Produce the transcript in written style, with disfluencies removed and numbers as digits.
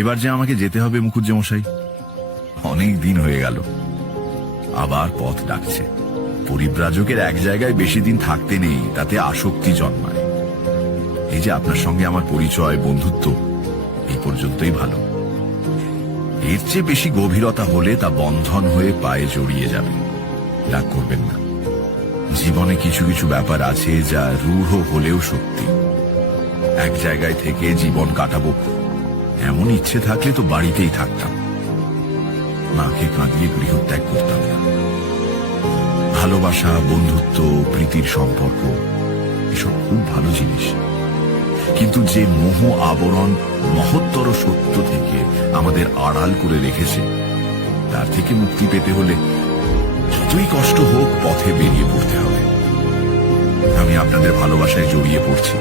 এবার যে আমাকে যেতে হবে মুখুজ্জেমশাই, অনেক দিন হয়ে গেল। আবার পথ ডাকছে। পরিব্রাজকের এক জায়গায় বেশি দিন থাকতে নেই, তাতে আসক্তি জন্মায়। এই যে আপনার সঙ্গে আমার পরিচয়, বন্ধুত্ব, এই পর্যন্তই ভালো। এর চেয়ে বেশি গভীরতা হলে তা বন্ধন হয়ে পায়ে জড়িয়ে যাবে। রাগ করবেন না। জীবনে কিছু কিছু ব্যাপার আছে যা রূঢ় হলেও সত্যি। এক জায়গায় থেকে জীবন কাটাবো এমন ইচ্ছে থাকলে তো বাড়িতেই থাকতাম, মাকে কাঁদিয়ে গৃহত্যাগ করতাম না। ভালোবাসা, বন্ধুত্ব, প্রীতির সম্পর্ক এসব খুব ভালো জিনিস, কিন্তু যে মোহ আবরণ মহত্তর সত্য থেকে আমাদের আড়াল করে রেখেছে, তার থেকে মুক্তি পেতে হলে যতই কষ্ট হোক পথে বেরিয়ে পড়তে হবে। আমি আপনাদের ভালোবাসায় জড়িয়ে পড়ছি।